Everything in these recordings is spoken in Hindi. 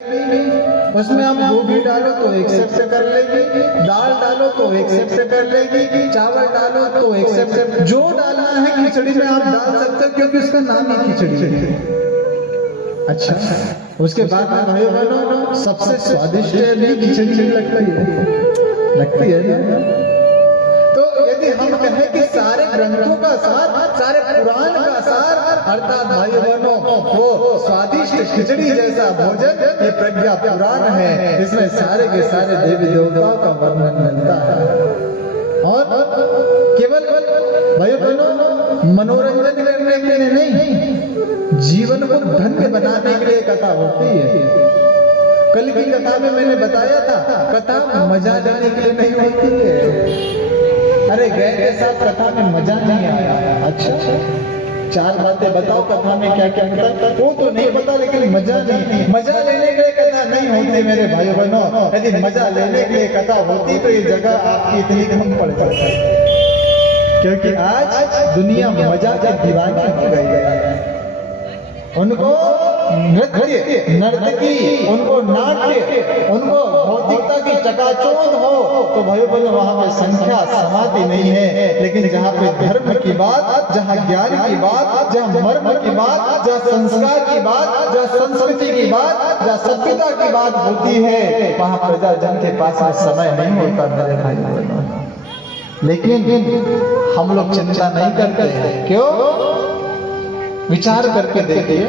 उसमें आप गोभी डालो तो एक्सेप्ट कर लेगी, दाल डालो तो एक्सेप्ट कर लेगी, चावल डालो तो एक्सेप्ट, जो डालना है खिचड़ी में आप डाल सकते हो क्योंकि उसका नाम ही खिचड़ी है। अच्छा, उसके बाद में भाई बहनों सबसे स्वादिष्ट खिचड़ी लगती है ना। तो यदि हम कहें कि सारे ग्रंथों का सार, सारे पुराण का सार अर्थात भाई बहनों वो स्वादिष्ट खिचड़ी जैसा भोजन ये प्रज्ञा पुराण है, इसमें सारे के सारे देवी देवताओं का वर्णन मिलता है। और केवल भाई बहनों मनोरंजन करने के लिए नहीं, जीवन को धन्य बनाने के लिए कथा होती है। कल की कथा में मैंने बताया था कथा मजा लेने के लिए नहीं होती है। अरे गए के साथ कथा में मजा नहीं आया, अच्छा चार बातें बताओ कथा में क्या क्या मिला, वो तो नहीं पता लेकिन मजा नहीं, मजा लेने के लिए कथा नहीं होती मेरे भाइयों बहनों। यदि मजा लेने के लिए कथा होती तो ये जगह आपकी इतनी कम पड़ जाती, क्योंकि आज दुनिया मजा के दीवानी हो गई है। उनको नृत्य नर्तकी, उनको नाट्य, उनको भौतिकता की चकाचौंध हो तो भाई बहनों वहां पे संख्या समाती नहीं है। लेकिन जहाँ पे धर्म की बात, जहाँ ज्ञान की बात, जहाँ मर्म की बात, जहाँ संस्कार की बात, जहाँ संस्कृति की बात, जहाँ सभ्यता की बात होती है वहां प्रजाजन के पास में समय नहीं होता मेरे भाई बहनों। लेकिन हम लोग चिंता नहीं करते हैं, क्यों? विचार करके देखिए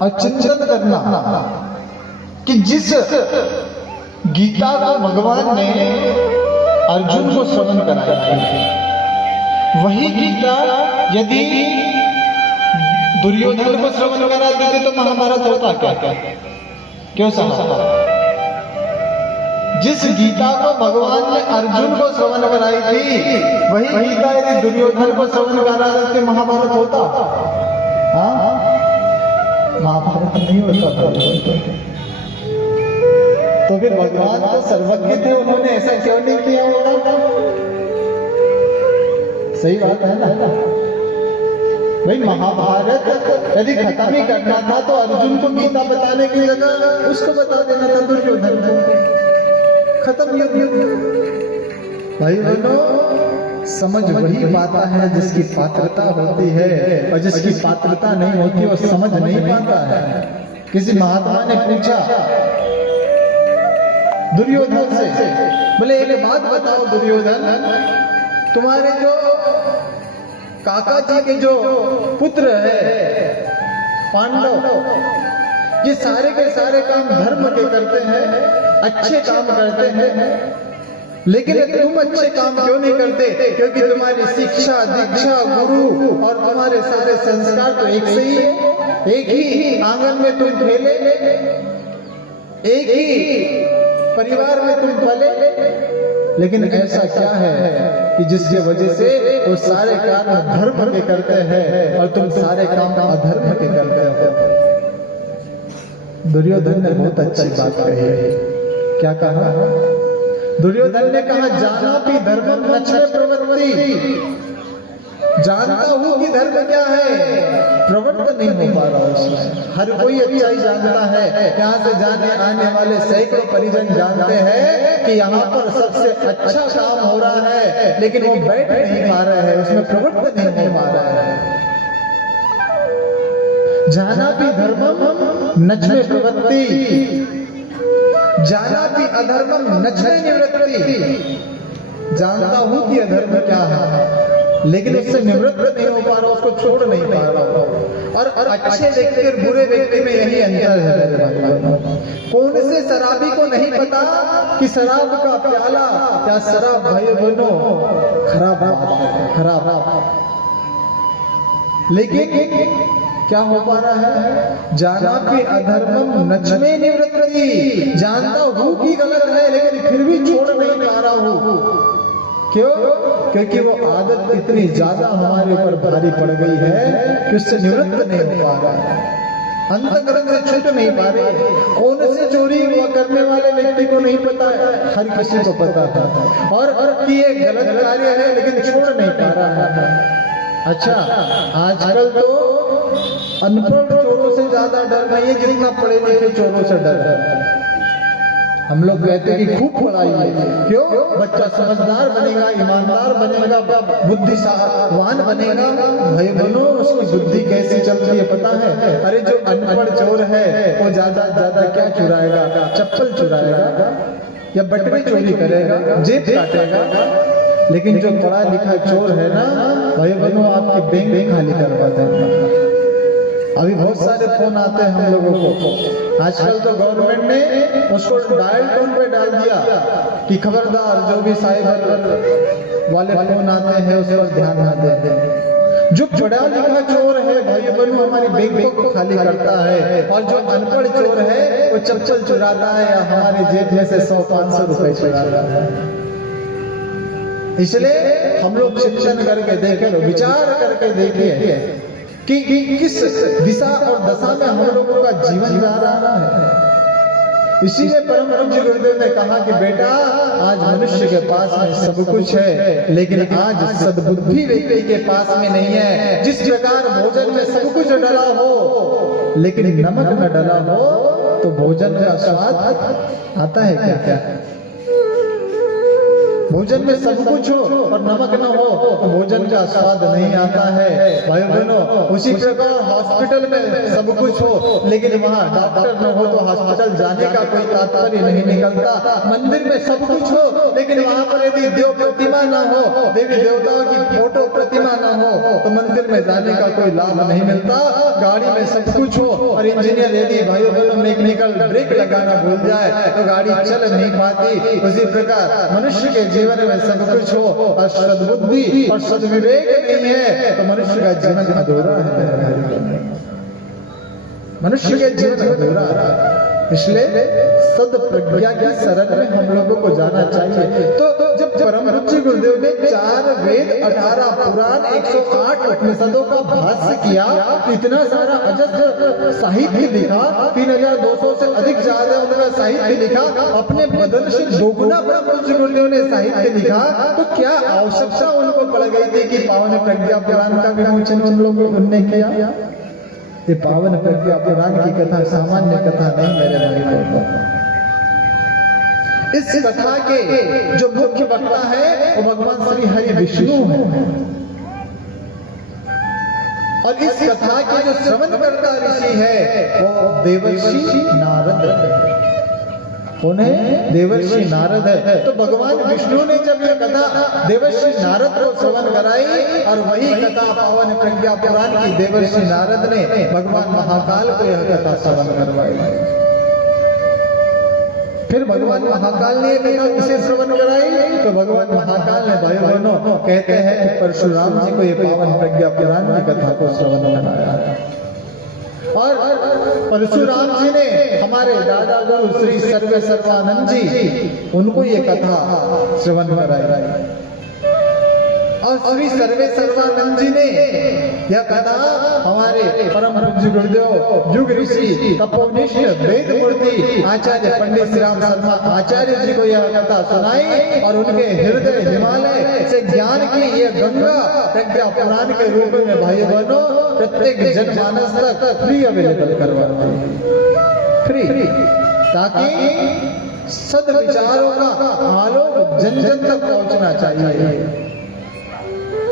और चिंतन करना कि जिस गीता को भगवान ने अर्जुन को श्रवण कराया थी, वही गीता यदि दुर्योधन को श्रवण करा देते तो महाभारत होता क्या? क्यों साहब? जिस गीता को भगवान ने अर्जुन को श्रवण कराई थी, वही गीता यदि दुर्योधन को श्रवण करा देते महाभारत होता? हाँ, महाभारत नहीं होता। तो फिर भगवान तो सर्वज्ञ थे, उन्होंने ऐसा क्यों नहीं किया होगा? सही बात है ना भाई। महाभारत यदि खत्म ही करना था तो अर्जुन को गीता बताने की जगह उसको बता देना था दुर्योधन को, खत्म हो भाई बहनों। समझ वही पाता है जिसकी पात्रता होती है, और जिसकी पात्रता नहीं होती वो समझ नहीं पाता है। किसी महात्मा ने पूछा दुर्योधन से, बोले एक बात बताओ दुर्योधन, तुम्हारे जो काका जी के जो पुत्र है पांडव, ये सारे के सारे काम धर्म के करते हैं, अच्छे काम करते हैं, लेकिन तुम अच्छे काम क्यों नहीं करते? क्योंकि तुम्हारी शिक्षा, दीक्षा, गुरु और तुम्हारे सारे संस्कार तो एक से ही है, एक ही आंगन में तुम खेले, एक ही परिवार में तुम पले, लेकिन ऐसा क्या है कि जिसकी वजह से वो सारे काम धर्म के करते हैं और तुम सारे काम अधर्म के करते हो? दुर्योधन ने बहुत अच्छी बात कही है। क्या कहा? दुर्योधन ने कहा जानापि धर्मम नच्मे प्रवृत्ति, जानता हूं कि धर्म क्या है, प्रवृत्त नहीं हो पा रहा उसमें। हर कोई अच्छा ही जानता है, यहाँ से जाने आने वाले सैकड़ों परिजन जानते हैं कि यहाँ पर सबसे अच्छा काम हो रहा है, लेकिन वो बैठ नहीं पा रहे हैं, उसमें प्रवृत्त नहीं हो पा रहा है। जानापि धर्मम नच्मे प्रवृत्ति, जानापि अधर्मम नच्मे निवृत्ति, जानता हूं कि अधर्म क्या है, लेकिन उससे निवृत्त नहीं हो पा रहा, उसको छोड़ नहीं पा रहा। और अच्छे व्यक्ति और बुरे व्यक्ति में यही अंतर है। कौन से शराबी को नहीं पता कि शराब का प्याला क्या शराब भाई बहनों खराब है, खराब, लेकिन क्या हो पा रहा है? जानापि अधर्मम नच्मे निवृत्ति, जानता हूं कि गलत है लेकिन फिर भी छोड़ नहीं पा रहा हूं। क्यों? क्योंकि वो आदत इतनी ज्यादा हमारे ऊपर भारी पड़ गई है कि उससे निवृत्त नहीं हो पा रहा है, अंतःकरण से छूट नहीं पा रहे। कौन से चोरी करने वाले व्यक्ति को नहीं पता है? हर किसी को पता था, और कि ये गलत कार्य है लेकिन छोड़ नहीं पा रहा है। अच्छा, आजकल तो अनपढ़ चोरों से ज्यादा डर नहीं है जितना पढ़े लिखे चोरों से डर है। हम लोग कहते हैं कि खूब पढ़ाई है, क्यों? बच्चा समझदार बनेगा, ईमानदार बनेगा, बुद्धिशालीवान बनेगा। भाई बहनों, उसकी बुद्धि कैसी चलती है पता है? अरे जो अनपढ़ चोर है वो ज्यादा क्या चुराएगा? चप्पल चुराएगा या बटवे चोरी करेगा, जेब काटेगा। लेकिन जो पढ़ा लिखा चोर है ना भाई बहनों, आपकी बैंक खाली करवा देगा। अभी बहुत सारे फोन आते हैं हम लोगों को। आजकल तो गवर्नमेंट ने उसको डायल टोन पे डाल दिया कि खबरदार जो भी साइबर वाले फोन आते हैं उस पर ध्यान न दें। जो पढ़ा लिखा चोर है भाई बहनों हमारी बैंक को खाली करता है, और जो अनपढ़ चोर है वो चप्पल चुराता है या हमारे जेब में से 100-500 रुपए चुराता है। इसलिए हम लोग चिंतन करके देखें, विचार करके देखिए कि किस दिशा और दशा में हम लोगों का जीवन जा रहा है। इसीलिए परम पूज्य गुरुदेव ने कहा कि बेटा, आज मनुष्य के पास में सब कुछ है, लेकिन आज सद्बुद्धि व्यक्ति के पास में नहीं है। जिस प्रकार भोजन में सब कुछ डला हो लेकिन नमक न डला हो तो भोजन का स्वाद आता है क्या? भोजन में सब कुछ हो और नमक न हो तो भोजन का स्वाद नहीं आता है भाई बहनों। उसी प्रकार हॉस्पिटल में सब कुछ हो लेकिन वहाँ डॉक्टर न हो तो हॉस्पिटल जाने का कोई तात्पर्य नहीं निकलता। मंदिर में सब कुछ हो लेकिन वहाँ पर यदि देव प्रतिमा न हो, देवी देवताओं की फोटो प्रतिमा न हो तो मंदिर में जाने का कोई लाभ नहीं मिलता। गाड़ी में सब कुछ हो और इंजीनियर यदि भाई बहनों मैकेनिकल ब्रेक लगाना भूल जाए तो गाड़ी चल नहीं पाती। उसी प्रकार मनुष्य के जीवन में सब कुछ हो और सद्बुद्धि और सद्विवेक नहीं है तो मनुष्य का जीवन अधूरा है। मनुष्य के जीवन अधूरा है। इसलिए सद प्रज्ञा की शरण में हम लोगों को जाना चाहिए। तो जब परम पूज्य गुरुदेव ने 4 वेद 18 पुराण 108 उपनिषदों का भाष्य किया, इतना सारा अजस्र साहित्य लिखा, 3200 से अधिक ज्यादा उनका साहित्य लिखा, अपने बदन से दोगुना परम पूज्य गुरुदेव ने साहित्य लिखा, तो क्या आवश्यकता उनको पड़ गई थी कि पावन प्रज्ञा पुराण का विमोचन उन लोगों ने किया? ये पावन प्रज्ञा पुराण की कथा सामान्य कथा नहीं मेरे भाई बहनों। इस कथा के जो मुख्य वक्ता है वो भगवान श्री हरि विष्णु है, और इस कथा के जो श्रवण करता ऋषि है वो देवर्षि नारद है। कौन है? देवर्षि नारद है। तो भगवान विष्णु ने जब यह कथा देवर्षि नारद को श्रवण कराई, और वही कथा पावन प्रज्ञा पुराण की देवर्षि नारद ने भगवान महाकाल को यह कथा श्रवण करवाई। फिर भगवान महाकाल ने कथा किसे श्रवण कराई? तो भगवान महाकाल ने भाई बहनों कहते हैं कि परशुराम जी को ये पावन प्रज्ञा पुराण की कथा को श्रवण कराया, और परशुराम जी ने हमारे दादा गुरु श्री सर्वे सर्वानंद जी उनको ये कथा श्रवण कराई, और श्री सर्वे सर्वानंद जी ने यह कथा हमारे परम पूज्य गुरुदेव युग ऋषि तपोनिष्ठ वेद मूर्ति आचार्य पंडित श्री राम शर्मा आचार्य जी को यह कथा सुनाई, और उनके हृदय हिमालय से ज्ञान की यह गंगा प्रज्ञा पुराण के रूप में भाई बहनों प्रत्येक जनमानस तक फ्री अवेलेबल करवाते फ्री, ताकि सद विचारों का आलोक जन जन तक पहुंचना चाहिए।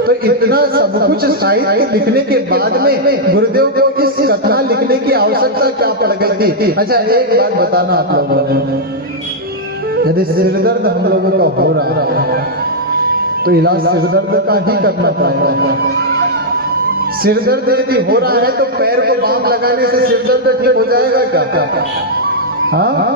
तो इतना सब कुछ साहित्य लिखने के बाद में गुरुदेव को इस कथा लिखने की आवश्यकता क्या पड़ गई थी? अच्छा, एक बात बताना आप लोगों ने, यदि सिरदर्द हम लोगों का हो रहा है तो इलाज सिरदर्द का ही करना पड़ेगा। सिरदर्द यदि हो रहा है तो पैर को बाम लगाने से सिरदर्द ठीक हो जाएगा क्या? हाँ,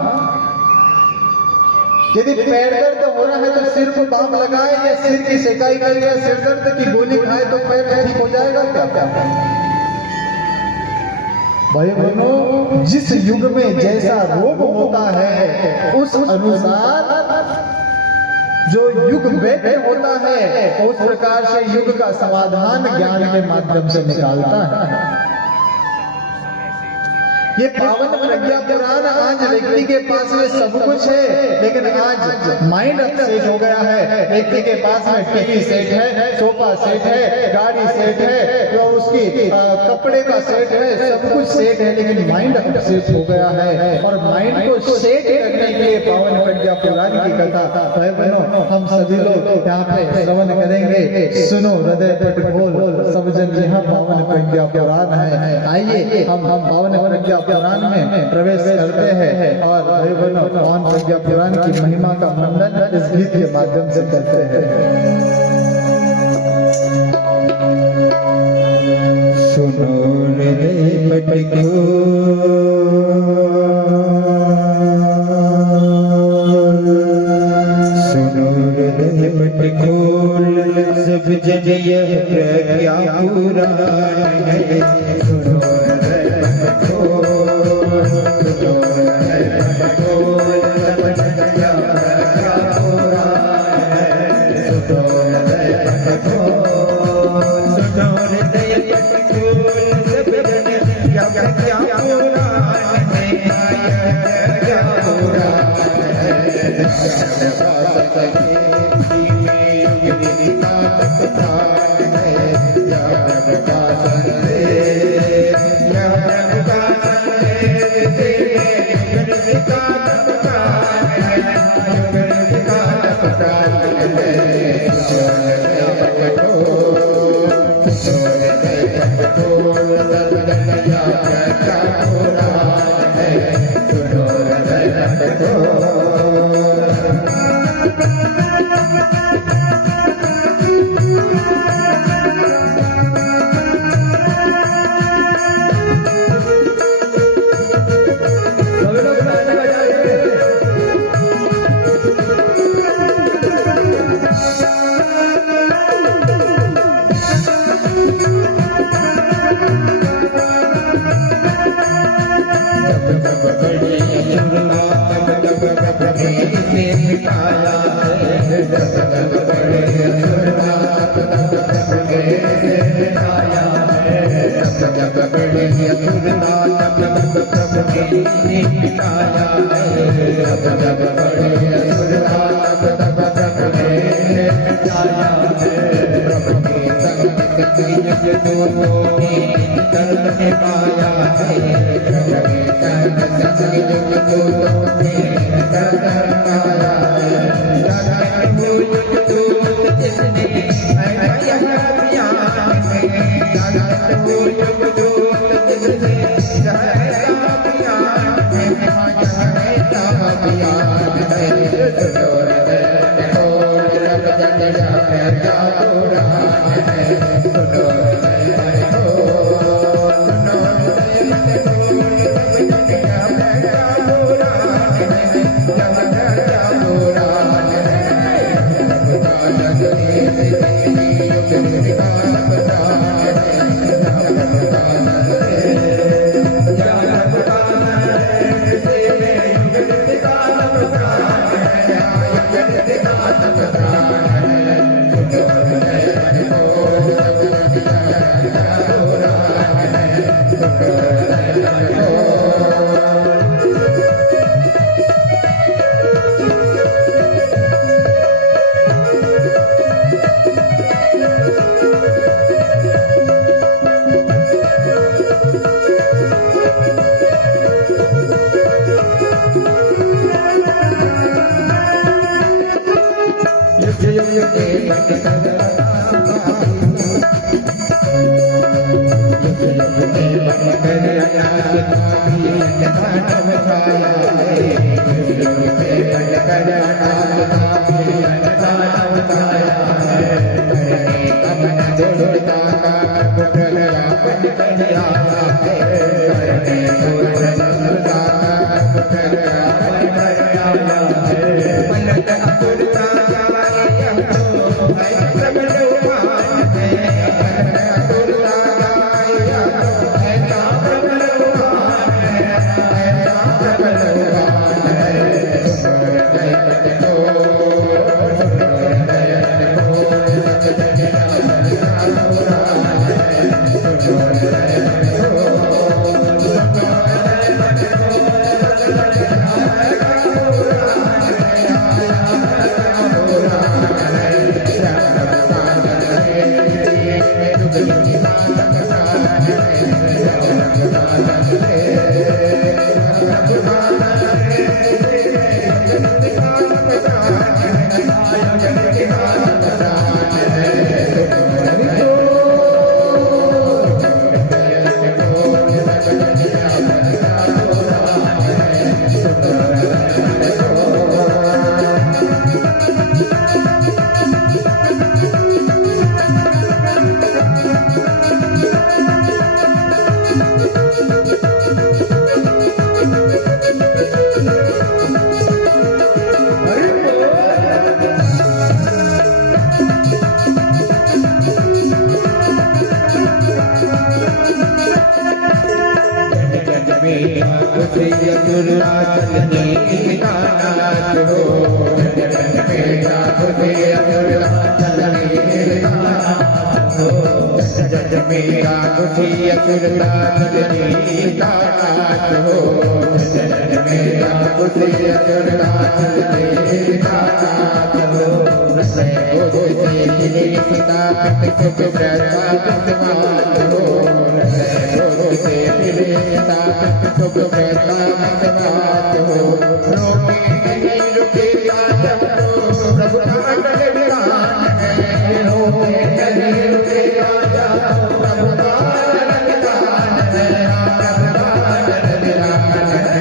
यदि पैर दर्द हो रहा है तो सिर को बाम लगाए या सिर की सेकाई करे या सिर दर्द की गोली खाए तो पैर ठीक हो जाएगा क्या? भाई बहनों, जिस युग में जैसा रोग होता है उस अनुसार जो युग वैद्य होता है उस प्रकार से युग का समाधान ज्ञान के माध्यम से निकालता है। ये पावन प्रज्ञा पुराण आज व्यक्ति के पास में सब कुछ है, लेकिन आज माइंड अपसेट हो गया है। व्यक्ति के पास में टीवी सेट है, सोफा सेट है, गाड़ी सेट है, जो उसकी कपड़े का सेट है, सब कुछ सेट है, लेकिन माइंड अपसेट हो गया है। और माइंड को सेट करने के लिए पावन प्रज्ञा पुराण की कथा भाई बहनों हम सभी लोग यहाँ पे श्रवण करेंगे। सुनो हृदय पट खोल सब जन यहाँ पावन प्रज्ञा पुराण है। आइए हम पावन प्रज्ञा पुराण में प्रवेश करते हैं और भाई बहनों पावन प्रज्ञा पुराण की महिमा का मंडन इस गीत के माध्यम से करते हैं। सुनो हृदय पट खोल सब जन यह प्रज्ञा पुराण है। सुनो हृदय पट खोल, सुनो हृदय पट खोल सब जन यह प्रज्ञा पुराण है। सुनो हृदय पट खोल, सुनो हृदय पट खोल सब जन यह प्रज्ञा पुराण है। प्रज्ञा पुराण है। नीलकांत हो मेरा तुझे असुरदास नीलकांत हो जज मेरा तुझे असुरदास नीलकांत हो जज मेरा तुझे असुरदास नीलकांत हो मैं तुझसे मिले सीता सुख प्रसाद समात हो मैं तुझसे मिले सीता सुख प्रसाद समात हो रोके नहीं रुकेगा जब तो प्रभु का अटल विधान है रोके नहीं रुकेगा जब प्रभु का अटल विधान है अटल विधान है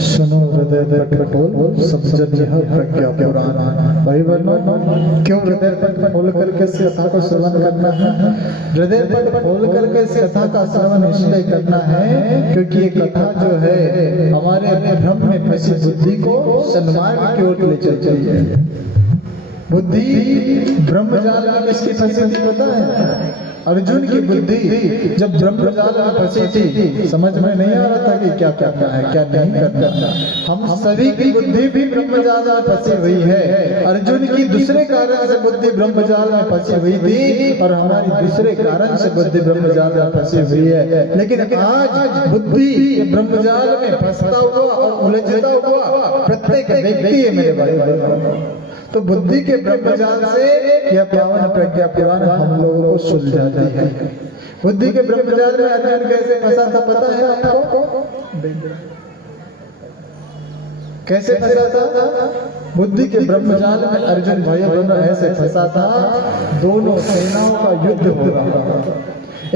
सुनो हृदय पर खोल सब जन यह प्रज्ञा पुराण। भाई बहनों, क्यों हृदय पर खोल करके इस कथा को श्रवण करना है? हृदय पर खोल करके इस कथा का श्रवण इसलिए करना है क्योंकि ये कथा जो है हमारे भ्रम में फंसी बुद्धि को सन्मार्ग की ओर ले चलती है। बुद्धि ब्रह्मजाल में किसकी फंसी थी पता है? अर्जुन की बुद्धि जब ब्रह्मजाल में फंसी थी, समझ में नहीं आ रहा था कि क्या करना है क्या नहीं करना। हम सभी की बुद्धि भी ब्रह्मजाल में फंसी हुई है। अर्जुन की दूसरे कारण से बुद्धि ब्रह्मजाल में फंसी हुई थी और हमारी दूसरे कारण से बुद्धि ब्रह्मजाल में फंसी हुई है। लेकिन आज बुद्धि ब्रह्मजाल में फंसता हुआ और उलझता हुआ प्रत्येक व्यक्ति है मेरे भाई। तो बुद्धि के ब्रह्मजाल से यह पावन प्रज्ञा पुराण हम लोगों को सुलझाती है। बुद्धि के ब्रह्मजाल में अर्जुन कैसे फंसा था पता है आपको? कैसे फंसा था? बुद्धि के ब्रह्मजाल में अर्जुन भाई बहनों ऐसे फंसा था, दोनों सेनाओं का युद्ध हो रहा था।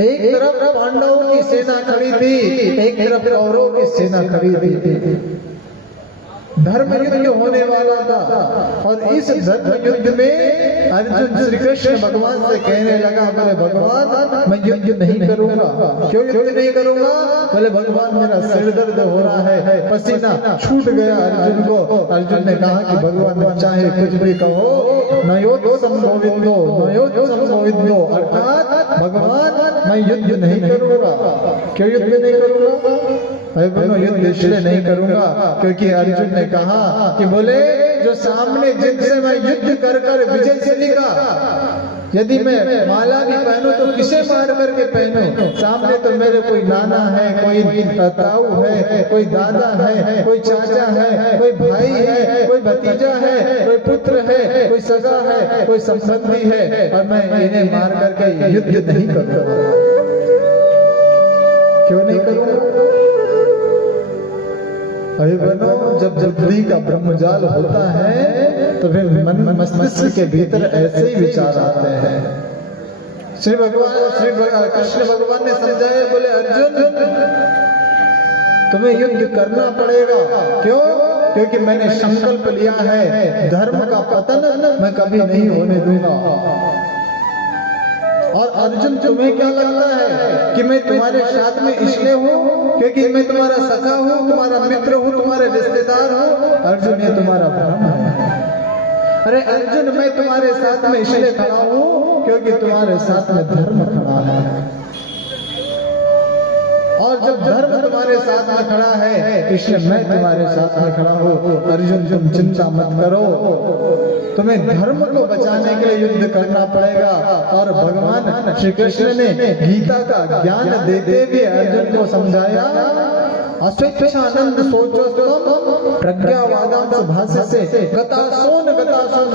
एक तरफ पांडवों की सेना खड़ी थी, एक तरफ कौरवों की सेना खड़ी थी। धर्म युद्ध होने वाला था और इस धर्म युद्ध में अर्जुन श्री कृष्ण भगवान से कहने लगा, बोले भगवान मैं युद्ध नहीं करूंगा। क्यों युद्ध नहीं करूंगा? बोले भगवान मेरा सिर दर्द हो रहा है, पसीना छूट गया अर्जुन को। अर्जुन ने कहा कि भगवान चाहे कुछ भी कहो, नयोत्संभवितो नयोत्संभवितो, अर्थात भगवान मैं युद्ध नहीं करूंगा। क्यों युद्ध नहीं करूंगा? भाई बहनों, युद्ध इसलिए नहीं करूंगा क्योंकि अर्जुन ने कहा कि बोले जो सामने जिनसे मैं युद्ध कर कर विजय का, यदि मैं माला भी पहनूं तो किसे मार करके पहनूं? सामने तो मेरे कोई नाना है, कोई ताऊ है, कोई दादा है, कोई चाचा है, कोई भाई है, कोई भतीजा है, कोई पुत्र है, कोई सगा है, कोई संबंधी है, और मैं इन्हें मार करके युद्ध नहीं करूंगा। क्यों नहीं करूंगा? अरे बनो, जब बुद्धि का ब्रह्मजाल होता है तो फिर मन मस्तिष्क के भीतर ऐसे ही विचार आते हैं। श्री कृष्ण भगवान ने समझाया, बोले अर्जुन तुम्हें युद्ध करना पड़ेगा। क्यों? क्योंकि मैंने संकल्प लिया है धर्म का पतन मैं कभी नहीं होने दूंगा। और अर्जुन तुम्हें क्या लगता है कि मैं तुम्हारे साथ में इसलिए हूँ क्योंकि मैं तुम्हारा सखा हूँ, तुम्हारा मित्र हूँ, तुम्हारे रिश्तेदार हूँ? अर्जुन, ये तुम्हारा भ्रम है। अरे अर्जुन, मैं तुम्हारे साथ में इसलिए खड़ा हूँ क्योंकि तुम्हारे साथ में धर्म खड़ा है, और जब धर्म तुम्हारे साथ में खड़ा है इसलिए मैं तुम्हारे साथ में खड़ा हूँ। अर्जुन, तुम चिंता मत करो, तुम्हें धर्म को बचाने के लिए युद्ध करना पड़ेगा। और भगवान श्री कृष्ण ने गीता का ज्ञान देते हुए अर्जुन को समझाया, अस्वेच्छानंद सोचो प्रज्ञावादांश भाष्य से गतासोन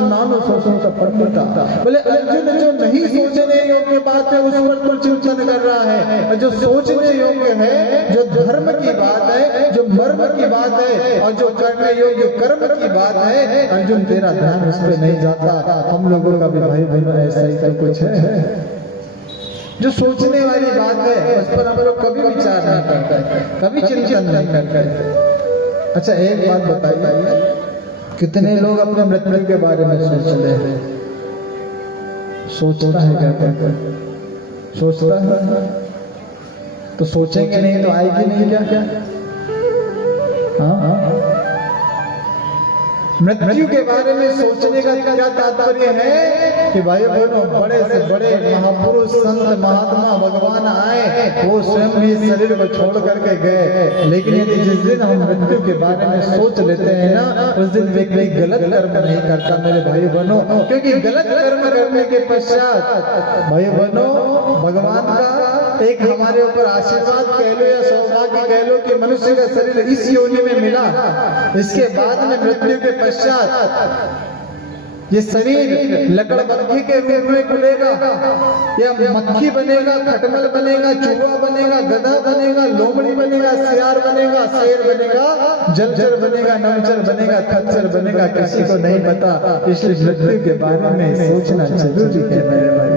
नानो सोचो पढ़ता। बोले अर्जुन, जो नहीं सोचने योग्य बात है उस पर चिंतन कर रहा है, और जो सोचने योग्य है, जो धर्म की बात है, जो मर्म की बात है, और जो करने योग्य कर्म की बात है, अर्जुन तेरा ध्यान उस पर नहीं जाता। हम लोगों का भी भाई बहनों ऐसा ही तो कुछ है। जो सोचने वाली बात है उस पर हम लोग कभी विचार नहीं करते, कभी चिंतन नहीं करते। अच्छा एक बात बताइए, कितने लोग अपने मृत्यु के बारे में सोचते हैं? सोचता है क्या? सोचता है तो सोचेंगे नहीं तो आएगी नहीं क्या? हाँ, मृत्यु के बारे में सोचने का क्या तात्पर्य है कि भाई बहनों, बड़े से बड़े महापुरुष संत महात्मा भगवान आए, वो स्वयं भी शरीर को छोड़ करके गए, लेकिन यदि जिस दिन हम मृत्यु के बारे में सोच लेते हैं ना, उस दिन व्यक्ति गलत कर्म नहीं करता मेरे भाई बहनों, क्योंकि गलत कर्म करने के पश्चात भाई बहनों भगवान का एक हमारे ऊपर आशीर्वाद कह लो या सौभाग्य कह लो कि मनुष्य का शरीर इस योनि में मिला, इसके बाद में मृत्यु के पश्चात ये शरीर लकड़बग्घी के रूप में खुलेगा, या मक्खी बनेगा, खटमल बनेगा, चूहा बनेगा, गधा बनेगा, लोमड़ी बनेगा, सियार बनेगा, शेर बनेगा, जलचर बनेगा, नवचर बनेगा, खच्चर बनेगा, किसी को नहीं पता। इसलिए मृत्यु के बारे में सोचना जरूरी है मेरे भाई।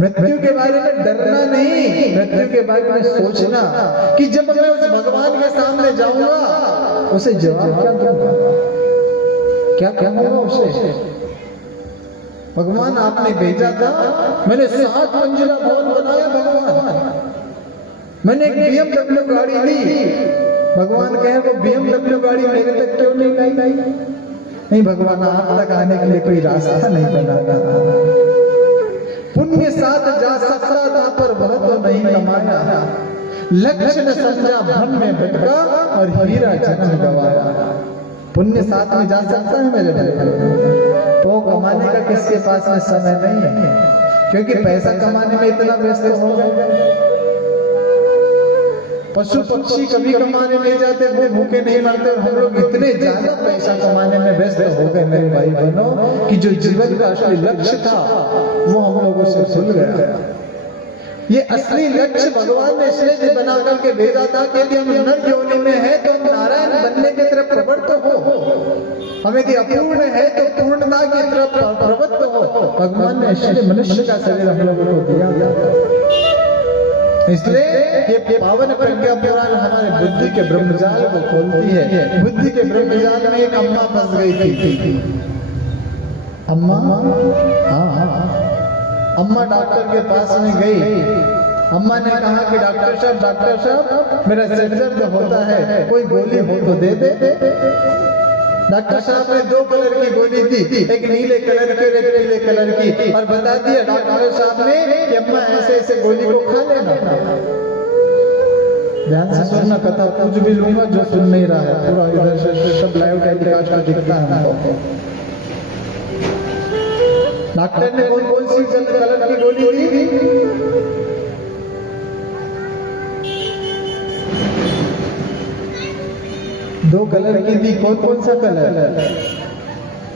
मृत्यु के बारे में डरना नहीं, मृत्यु के बारे में सोचना कि जब मैं उस भगवान के सामने जाऊंगा उसे जवाब क्या दूंगा, क्या कहूंगा उसे? भगवान आपने भेजा था, मैंने 7 मंजिला भवन बनाया भगवान, मैंने एक BMW गाड़ी ली, भगवान कहे वो BMW गाड़ी मेरे तक क्यों नहीं लाई? नहीं भगवान, आप तक आने के लिए कोई रास्ता नहीं बनाता। पुण्य साथ जा सकता था पर वह तो नहीं कमाया, लक्ष्य न समझा भ्रम में भटका और हीरा जन्म गवाया। पुण्य साथ में जा सकता है मेरे भाई, तो कमाने का किसके पास में समय नहीं है, क्योंकि पैसा कमाने में इतना व्यस्त हो गए। पशु पक्षी कभी कमाने नहीं जाते, वो भूखे नहीं मरते, और हम लोग इतने ज्यादा पैसा कमाने में व्यस्त हो गए मेरे भाई बहनों कि जो जीवन का असली लक्ष्य था वो हम लोगों से भूल गया। ये असली लक्ष्य भगवान ने इसलिए बना करके भेजा था कि यदि हम नर योनि में है तो हम नारायण बनने की तरफ प्रवृत्त हो, हम यदि अपूर्ण है तो पूर्णता की तरफ प्रवृत्त हो। भगवान ने इसलिए मनुष्य का शरीर हम लोगों को दिया। इसलिए ये पावन प्रज्ञा पुराण हमारे बुद्धि के ब्रह्मजाल को खोलती है। बुद्धि के ब्रह्मजाल में एक अम्मा फंस गई थी। अम्मा, हाँ, अम्मा डॉक्टर के पास में गई। अम्मा ने कहा कि डॉक्टर साहब मेरा सिर दर्द होता है, कोई गोली हो तो दे दे। डॉक्टर साहब ने 2 कलर की गोली दी, एक नीले कलर की और एक पीले कलर की, और बता दिया डॉक्टर साहब ने कि अम्मा ऐसे ऐसे गोली को खा लेना। ध्यान से सुनना, कथा कुछ भी लूंगा जो सुन नहीं रहा है, पूरा इधर से सब लाइव टेलीकास्ट में दिखता है हमको। डॉक्टर ने कौन सी कलर की गोली दी? दो कलर की दी। कौन सा कलर?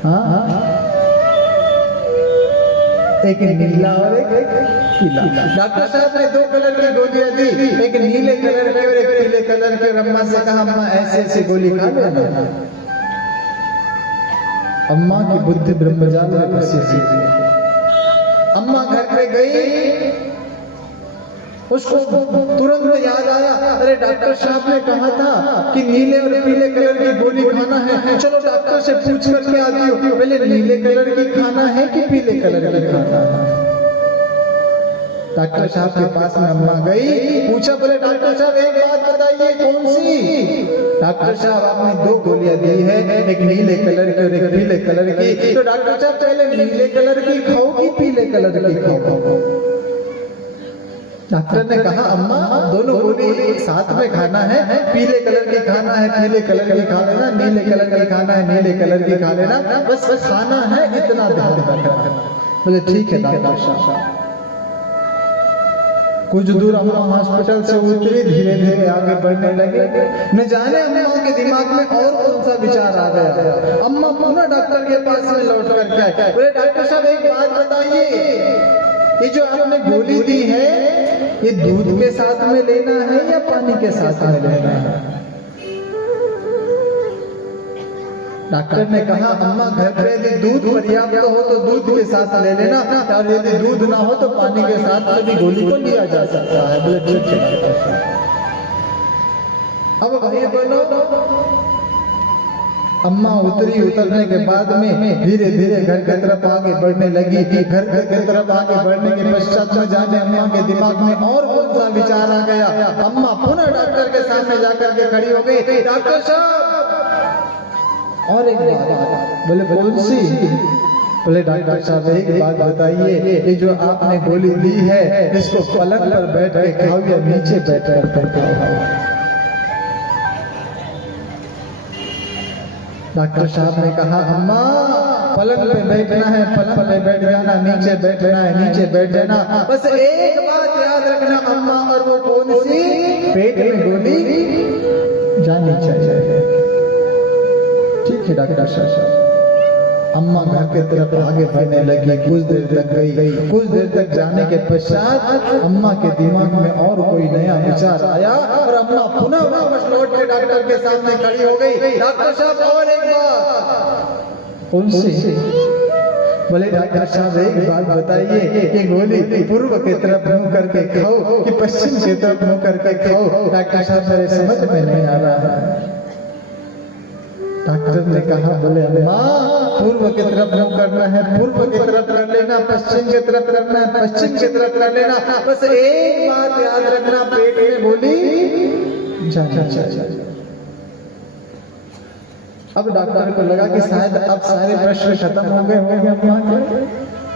हाँ, एक नीला और एक पीला। डॉक्टर साहब ने 2 कलर की गोलियां दी, एक नीले कलर की और एक पीले कलर की। अम्मा से कहा अम्मा ऐसे ऐसे गोली खा लेना। अम्मा की बुद्धि ब्रह्मजाल में फंसी थी। अम्मा घर पे गई, उसको तुरंत याद आया, अरे डॉक्टर साहब ने कहा था कि नीले और पीले कलर की गोली खाना है, चलो डॉक्टर से पूछ करके आती हूँ, पहले नीले कलर की खाना है कि पीले कलर की खाना है। डॉक्टर साहब के पास में अम्मा गई, पूछा, बोले डॉक्टर साहब एक बात बताइए कौन सी? डॉक्टर साहब आपने 2 गोलियां दी है, एक नीले कलर की और एक पीले कलर की, तो डॉक्टर साहब पहले नीले कलर की खाओ कि पीले कलर की खाओ? डॉक्टर ने कहा अम्मा दोनों गोली एक साथ में खाना है, पीले कलर की खाना है पीले कलर की खा लेना, नीले कलर की खाना है नीले कलर की खा लेना, बस खाना है इतना ध्यान रखना। बोले ठीक है डॉक्टर साहब। कुछ दूर अम्मा हॉस्पिटल से उतरी, धीरे धीरे आगे बढ़ने लगे। न जाने अम्मा के दिमाग में और कौन सा विचार आ गया। अम्मा पुनः डॉक्टर के पास में लौट करके आए, बोले डॉक्टर साहब एक बात बताइए, ये जो आपने गोली दी है ये दूध के साथ में लेना है या पानी के साथ में लेना है? डॉक्टर ने कहा अम्मा घर पे यदि दूध पर्याप्त हो तो दूध के साथ ले लेना, और यदि दूध ना हो तो पानी के साथ में भी गोली को लिया जा सकता है। बोले ठीक है। अब भाई बहनों, अम्मा उतरने के बाद में धीरे धीरे घर की तरफ आगे बढ़ने लगी। घर की तरफ आगे बढ़ने के पश्चात में जाने अम्मा के दिमाग में और कौन सा विचार आ गया। अम्मा पुनः डॉक्टर के सामने जाकर के खड़ी हो गई, डॉक्टर साहब और एक बात। बोले कौन सी? बोले डॉक्टर साहब एक बात बताइए, ये जो आपने गोली दी है इसको पलंग पर बैठ के खाओ या नीचे बैठ कर खाओ? डॉक्टर साहब ने कहा अम्मा पलंग पे बैठना है पलंग पे बैठ जाना, नीचे बैठना है नीचे बैठ जाना, बस एक बात याद रखना अम्मा, और वो कौन सी? पेट में गोली जानी चाहिए। ठीक है डॉक्टर साहब। अम्मा घर के तरफ आगे बढ़ने लगी, कुछ देर तक गई। कुछ देर तक जाने के पश्चात अम्मा के दिमाग में और कोई नया विचार आया और अम्मा पुनः वापस लौट के डॉक्टर के सामने खड़ी हो गई, डॉक्टर साहब और एक बात। कौन सी? बोले डॉक्टर साहब एक बात बताइए, ये गोली पूर्व की तरफ मुंह करके खाओ कि पश्चिम की तरफ मुंह करके खाओ? डॉक्टर साहब मेरे समझ में नहीं आ रहा है। डॉक्टर ने कहा, बोले अम्मा पूर्व की तरफ मुंह करना है पूर्व की तरफ कर लेना, पश्चिम की तरफ करना है पश्चिम की तरफ कर लेना, बस एक बात याद रखना पेट में गोली जानी चाहिए। अब डॉक्टर को लगा कि शायद अब सारे प्रश्न खत्म हो गए होंगे अम्मा के,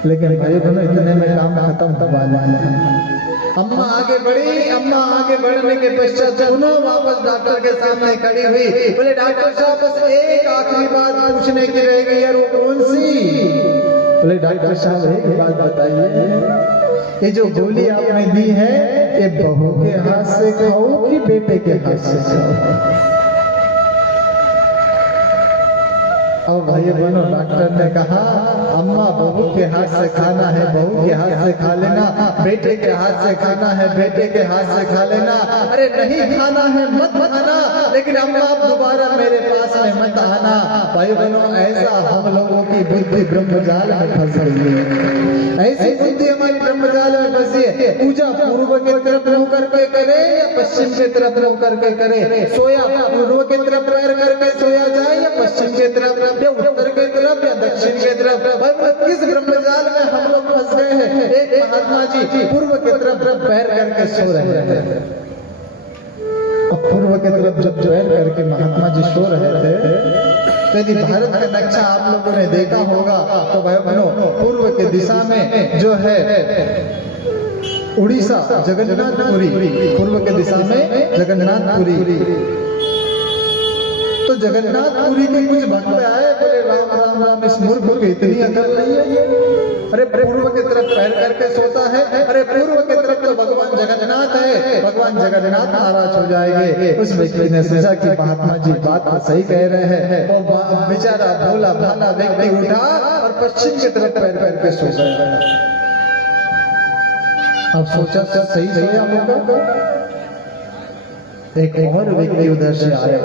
लेकिन भाई बहनों इतने में काम खत्म करवाना है। अम्मा आगे बढ़ी, अम्मा आगे बढ़ने के पश्चात पुनः वापस डॉक्टर के सामने खड़ी हुई। बोले डॉक्टर साहब बस एक आखिरी बात पूछने की रह गई है, वो कौन सी? बोले डॉक्टर साहब एक बात बताइए, ये जो गोली आपने दी है ये बहू के हाथ से खाओ कि बेटे के हाथ से खाओ? और भाई बहनों डॉक्टर ने कहा अम्मा बहू के हाथ से खाना है बहू के हाथ से खा लेना, बेटे के हाथ से खाना है बेटे के हाथ से खा लेना। अरे नहीं खाना है मत खाना, लेकिन अम्मा आप दोबारा मेरे पास में मत आना। भाई बहनों ऐसा हम लोगों की बुद्धि ब्रह्मजाल में फंस गई है, ऐसी बुद्धि हमारी ब्रह्मजाल में फंसी है। पूजा पूर्व की तरफ मुंह करके करे या पश्चिम की तरफ मुंह करके करे? सोया पूर्व की तरफ पैर करके सोया जाए या पश्चिम की तरफ या उत्तर की तरफ या दक्षिण की तरफ? किस ब्रह्मजाल में हम लोग फंस गए हैं? एक महात्मा जी पूर्व की तरफ पैर करके सो रहे हैं, अब पूर्व की तरफ जब पैर करके महात्मा जी सो रहे थे, तो यदि भारत का नक्शा आप लोगों ने देखा होगा तो भाई बहनों, पूर्व की दिशा में जो है उड़ीसा जगन्नाथपुरी, पूर्व की दिशा में जगन्नाथपुरी। तो जगन्नाथपुरी के कुछ भक्त आए, बोले राम राम राम, इस मूर्ख को इतनी अकल नहीं है, अरे पूर्व की तरफ पैर करके सोता है, अरे पूर्व की तरफ तो भगवान जगन्नाथ है, भगवान जगन्नाथ नाराज हो जाएंगे। उस व्यक्ति ने सोचा कि महात्मा जी बात तो सही कह रहे हैं। वो बेचारा भोला भाला व्यक्ति उठा और पश्चिम की तरफ पैर करके सो गया। अब सोचा सही है आप लोगों का। एक और व्यक्ति उधर से आया,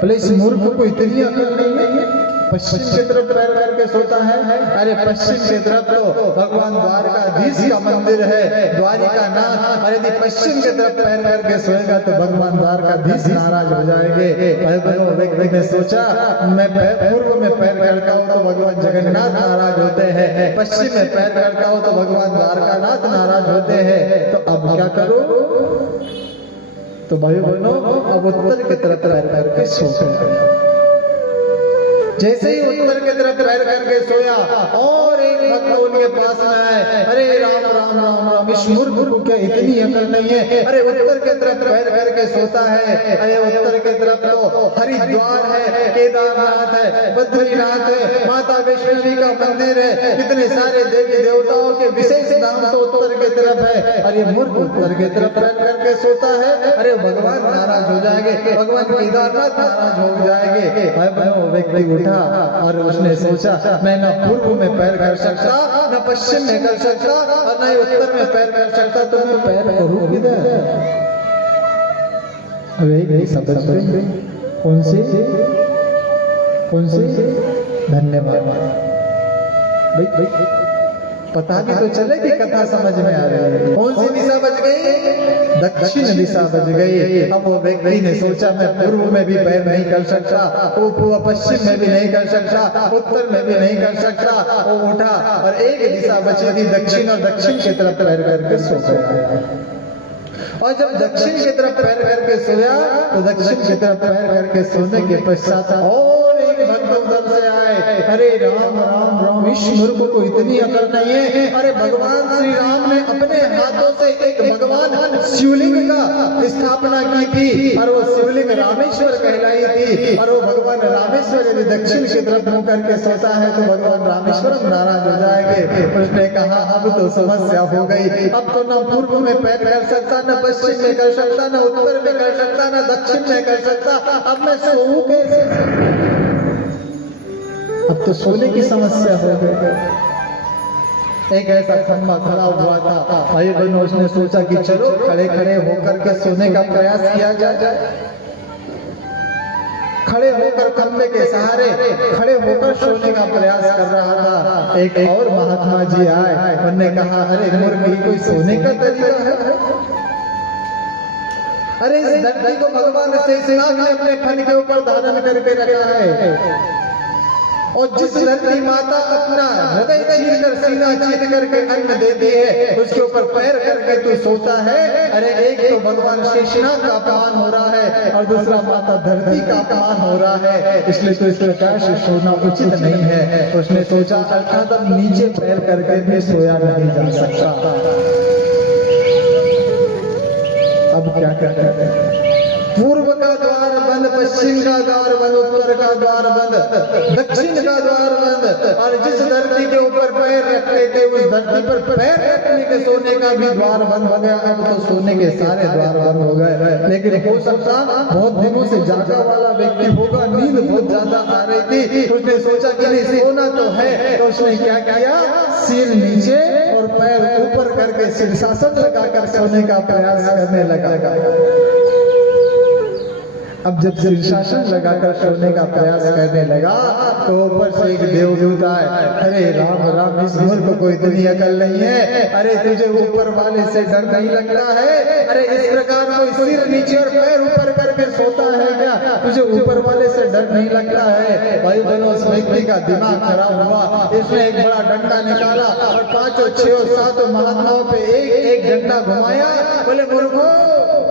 बोले इस मूर्ख को इतनी अकल नहीं है, पश्चिम की तरफ पैर करके सोता है, अरे पश्चिम की तरफ तो भगवान द्वारकाधीश का मंदिर है, द्वारिका नाथ, अरे यदि पश्चिम की तरफ पैर करके सोएगा तो भगवान द्वारकाधीश नाराज हो जाएंगे। व्यक्ति ने सोचा मैं पूर्व में पैर करता हूँ तो भगवान जगन्नाथ नाराज होते हैं, पश्चिम में पैर करता हूँ तो भगवान द्वारकानाथ नाराज होते हैं, तो अब क्या करूं? तो भाई बहनों, अब उत्तर की तरफ पैर करके सो गया। जैसे ही उत्तर की तरफ पैर करके सोया और एक भक्त उनके पास में आए, अरे राम राम राम राम, इस मूर्ख को क्या इतनी अकल नहीं है, अरे उत्तर की तरफ पैर करके सोता है, अरे उत्तर की तरफ तो हरिद्वार है, केदारनाथ है, बद्रीनाथ है, माता वैष्णवी का मंदिर है, कितने सारे देवी देवताओं के विशेष नाम तो उत्तर की तरफ है, अरे मूर्ख उत्तर की तरफ पैर करके सोता है, अरे भगवान नाराज हो जाएंगे, भगवान केदारनाथ नाराज हो जाएंगे। व्यक्ति उठा और उसने सोचा मैं न पूर्व में पैर कर सकता, न पश्चिम में कर सकता, और न उत्तर में पैर कर सकता, तो मैं पैर करूं किधर? अब एक समझ गई कौन सी? धन्यवाद भाई, पता भी तो चले कि कथा समझ में आ रही है। कौन सी दिशा बच गई? दक्षिण दिशा बच गई। अब वो व्यक्ति ने सोचा मैं पूर्व में भी पैर नहीं कर सकता, वो पश्चिम में भी नहीं कर सकता, उत्तर में भी नहीं कर सकता। वो उठा और एक दिशा बची थी दक्षिण, और दक्षिण की तरफ पैर करके सो गया। और जब दक्षिण की तरफ पैर करके सोया तो दक्षिण की तरफ पैर करके सोने के पश्चात और एक भक्त उधर से आए, अरे राम राम राम, इस मूर्ख को इतनी अकल नहीं है, अरे भगवान श्री राम ने अपने हाथों से एक भगवान शिवलिंग का स्थापना की थी, और वो शिवलिंग रामेश्वर कहलाई थी, और वो भगवान रामेश्वर यदि दक्षिण की तरफ मुंह करके सोता है तो भगवान रामेश्वर नाराज हो जाएंगे। उसने कहा अब तो समस्या हो गई, अब तो न पूर्व में पैर कर सकता, न पश्चिम में कर सकता, न उत्तर में कर सकता, न दक्षिण में कर सकता, अब मैं सोऊं कैसे? अब तो सोने की समस्या हो गई। एक ऐसा खंबा खड़ा हुआ था, भाई बहनों, उसने सोचा कि चलो खड़े खड़े होकर के सोने का प्रयास किया जाए। खड़े होकर खंबे के सहारे खड़े होकर सोने का प्रयास कर रहा था। एक और महात्मा जी आए, उन्होंने कहा अरे मूर्ख, कोई सोने का तरीका है? अरे इस धरती को भगवान शेषनाग ने अपने फन के ऊपर धारण करके रखा है, और जिस धरती माता अपना हृदय चीर कर सीना चीर करके अन्न देती है, उसके ऊपर पैर करके तू सोता है। अरे एक तो भगवान शेषनाग का अपमान हो रहा है, और दूसरा माता धरती का अपमान हो रहा है, इसलिए तो इस प्रकार से सोना उचित नहीं है। उसने सोचा अर्थात अब नीचे पैर करके भी सोया नहीं जा सकता। अब क्या करते हैं? पूर्व का द्वार बंद, पश्चिम का द्वार बंद, उत्तर का द्वार बंद, दक्षिण का द्वार बंद, और जिस धरती के ऊपर पैर रखते थे उस धरती पर पैर रखने के सोने का भी द्वार बंद हो गया। अब तो सोने के सारे द्वार बंद हो गए। लेकिन हो सकता बहुत दिनों से जागा वाला व्यक्ति होगा, नींद बहुत ज्यादा आ रही थी, उसने सोचा कि नहीं सोना तो है, तो उसने क्या किया, सिर नीचे और पैर ऊपर करके शीर्षासन लगाकर सोने का प्रयास करने लगा। अब जब शीर्षासन लगाकर सोने का प्रयास करने लगा तो ऊपर से एक देवदूत आए, अरे राम राम, इस मूर्ख को इतनी अकल नहीं है, अरे तुझे ऊपर वाले से डर नहीं लगता है? अरे इस प्रकार कोई सिर नीचे और पैर ऊपर करके सोता है क्या? तुझे ऊपर वाले से डर नहीं लगता है? भाई बहनों, उस व्यक्ति का दिमाग खराब हुआ। इसने एक बड़ा डंडा निकाला और 5 और 6 और 7 महात्माओं पे एक एक डंडा घुमाया। बोले मूर्खो,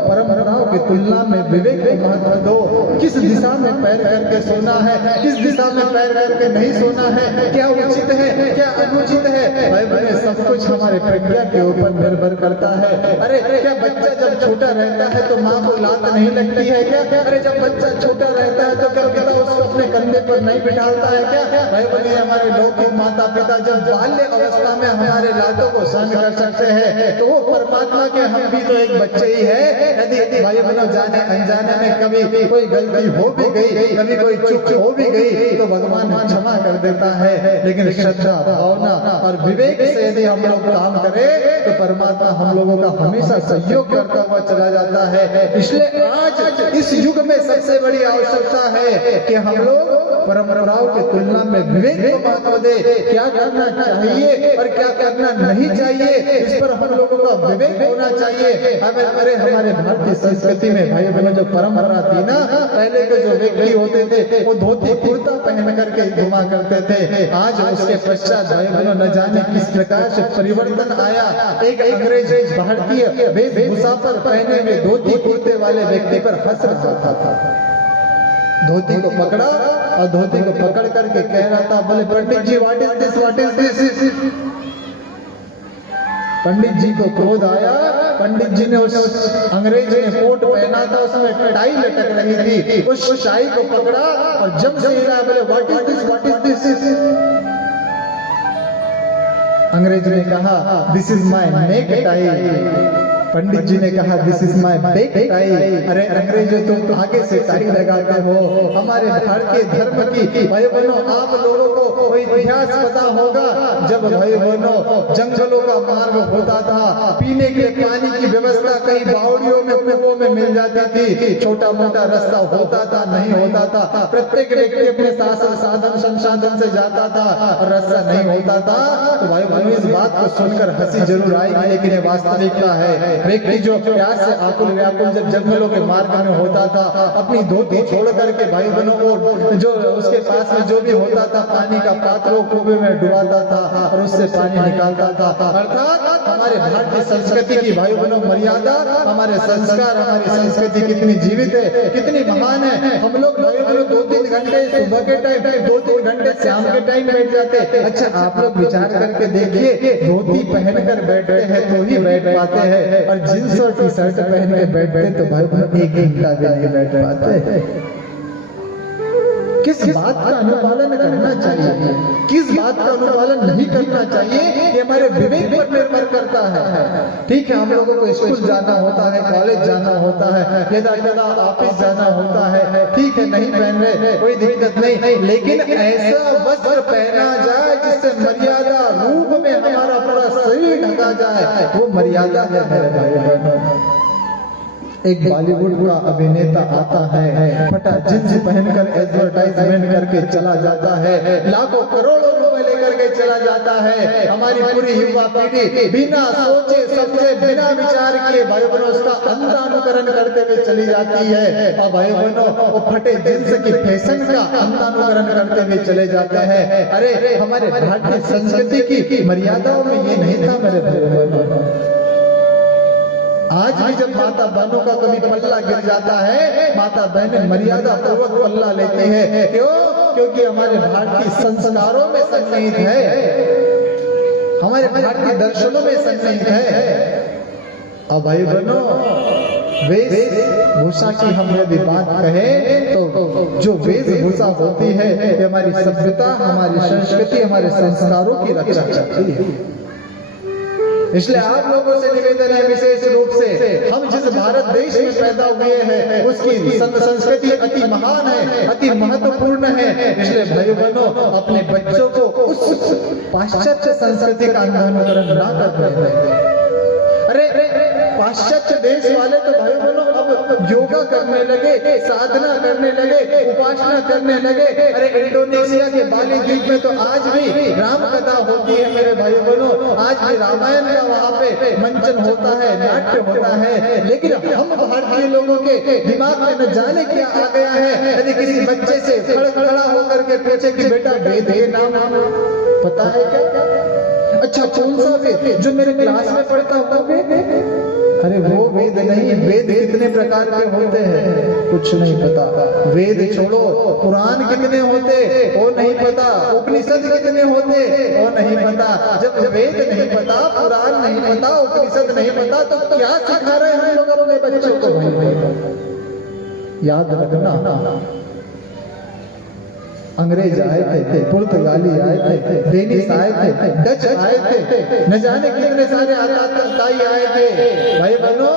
परंपराओं की तुलना में विवेक को महत्व दो। किस दिशा में पैर करके सोना है, किस दिशा में पैर करके नहीं सोना है, क्या उचित है, क्या अनुचित है, भाई बहन सब कुछ हमारे प्रज्ञा के ऊपर निर्भर करता है। अरे क्या बच्चा जब छोटा रहता है तो माँ को लात नहीं लगती है क्या? अरे जब बच्चा छोटा रहता है तो क्या पिता उसको अपने कंधे पर नहीं बिठाता है क्या? भाई बहन हमारे लौकिक माता पिता जब बाल्य अवस्था में हमारे लातों को सहन कर सकते हैं तो वो परमात्मा के हम भी तो एक बच्चे ही है। यदि भाई बहनों जाने अनजाने में कभी कोई गलती हो भी गई, कभी कोई चूक हो भी गई तो भगवान क्षमा कर देता है। लेकिन श्रद्धा, भावना और विवेक से यदि हम लोग काम करें तो परमात्मा हम लोगों का हमेशा सहयोग करता हुआ चला जाता है। इसलिए आज इस युग में सबसे बड़ी आवश्यकता है कि हम लोग परंपराओं की तुलना में विवेक को महत्व दे। क्या करना चाहिए और क्या करना नहीं चाहिए, इस पर हम लोगों का विवेक होना चाहिए। अरे हमारे भारतीय संस्कृति में भाई बहनों जो परंपरा थी ना, पहले के जो व्यक्ति होते थे वो धोती कुर्ता पहन करके घुमा करते थे। आज उसके पश्चात भाई बहनों न जाने किस प्रकार से परिवर्तन आया। एक अंग्रेज भारतीय वेशभूषा पर पहने हुए धोती कुर्ते वाले व्यक्ति पर हंस रहा था। धोती को पकड़ा और धोती को पकड़ करके कह रहा था, बोले Pandit ji what is this, what is this. Pandit ji को क्रोध आया। पंडित जी ने उस अंग्रेज ने कोट पहना था, उसमें टाई लटक रही थी, उस टाई को पकड़ा और जब से हिलाया, बोले what is this, what is this. अंग्रेज ने कहा this is my neck tie. Pandit ji ने कहा this is my back tie. अरे अंग्रेजों तुम आगे से टाई लगाते हो, हमारे भारतीय धर्म की भाई बहनों आप लोगों को कोई इतिहास पता होगा। जब भाई बहनों जंगलों का मार्ग होता था, पीने के पानी की व्यवस्था कई बावड़ियों में कुओं में मिल जाती थी, छोटा मोटा रास्ता होता था नहीं होता था, प्रत्येक व्यक्ति अपने साधन संसाधन से जाता था और रास्ता नहीं होता था। तो भाई बहनों इस बात को सुनकर हंसी जरूर आएगी, लेकिन ये वास्तविकता है। व्यक्ति जो प्यास से आकुल व्याकुल जब जंगलों के मार्ग में होता था, अपनी धोती छोड़ करके भाई बहनों को जो उसके पास में जो भी होता था पानी का पात्र कुएं में डुबाता था और उससे पानी निकालता था। अर्थात हमारे भारतीय संस्कृति की भाई बहनों मर्यादा, हमारे संस्कार, हमारी संस्कृति कितनी जीवित है, कितनी महान है। हम लोग भाई बहनों 2-3 घंटे सुबह के टाइम, 2-3 घंटे शाम के टाइम बैठ जाते। अच्छा आप लोग विचार करके देखिए, धोती पहनकर बैठते हैं तो ही बैठ पाते हैं, और जींस और टी शर्ट पहन के बैठते तो भाई बहनों एक घंटा भी नहीं बैठ पाते। किस बात का अनुपालन करना चाहिए, किस बात का अनुपालन नहीं करना चाहिए, ये हमारे विवेक पर निर्भर करता है। ठीक है, हम लोगों को स्कूल जाना होता है, कॉलेज जाना होता है, यदा ऑफिस जाना होता है, ठीक है नहीं पहन रहे कोई दिक्कत नहीं, लेकिन ऐसा वस्त्र पहना जाए जिससे मर्यादा रूप में हमारा पूरा शरीर ढका जाए, वो मर्यादा है मेरे भाई बहनों। एक बॉलीवुड का अभिनेता आता है, फटा जींस पहनकर एडवर्टाइजमेंट करके चला जाता है, लाखों करोड़ों रुपए लेकर के चला जाता है। हमारी पूरी युवा पीढ़ी बिना सोचे समझे बिना विचार किए भाई बहनों उसका अंधानुकरण करते हुए चली जाती है, और भाई बहनों वो फटे जींस की फैशन का अंधानुकरण करते हुए चले जाते हैं। अरे हमारे भारतीय संस्कृति की मर्यादाओं में ये नहीं था मेरे भाई बहनों। आज भी जब माता बहनों का कभी पल्ला गिर जाता है, माता बहनें मर्यादा पूर्वक पल्ला लेती है। क्यों? क्योंकि हमारे भारतीय संस्कारों में संनिहित है, हमारे भारतीय दर्शनों में संनिहित है। अब भाई बहनों वेशभूषा की हम यदि बात कहें तो जो वेशभूषा होती है ये हमारी सभ्यता, हमारी संस्कृति, हमारे संस्कारों की रक्षा करती है। इसलिए आप लोगों से निवेदन है विशेष रूप से, हम जिस भारत देश में पैदा हुए हैं उसकी संस्कृति अति महान है, अति महत्वपूर्ण है। इसलिए भाई बहनों अपने बच्चों को उस पाश्चात्य संस्कृति का अनुकरण ना करते। अरे पाश्चात्य देश वाले तो भाई बहनों अब योगा करने लगे, साधना करने लगे, उपासना करने लगे। अरे इंडोनेशिया के बाली द्वीप में तो आज भी राम कथा होती है मेरे भाई बहनों, आज भी रामायण का वहाँ पे मंचन होता है, नाट्य होता है। लेकिन हम भारतीय लोगों के दिमाग में न जाने क्या आ गया है, यदि किसी बच्चे से खड़ा होकर के पूछे कि बेटा वेद के नाम पता है क्या? अच्छा कौन सा वेद? जो मेरे क्लास में पढ़ता होता वेद? अरे वो वेद नहीं। वेद कितने प्रकार के होते हैं कुछ नहीं पता। वेद छोड़ो, पुराण कितने होते वो नहीं पता, उपनिषद कितने होते वो नहीं पता। जब वेद नहीं पता, पुराण नहीं पता, उपनिषद नहीं पता, तो क्या सिखा रहे हैं हम लोग अपने बच्चों को? भाई याद रखना, अंग्रेज आए थे, पुर्तगाली आए थे, डेनिश आए थे, डच आए थे, न जाने कितने सारे आतताई आए थे। भाई बहनों,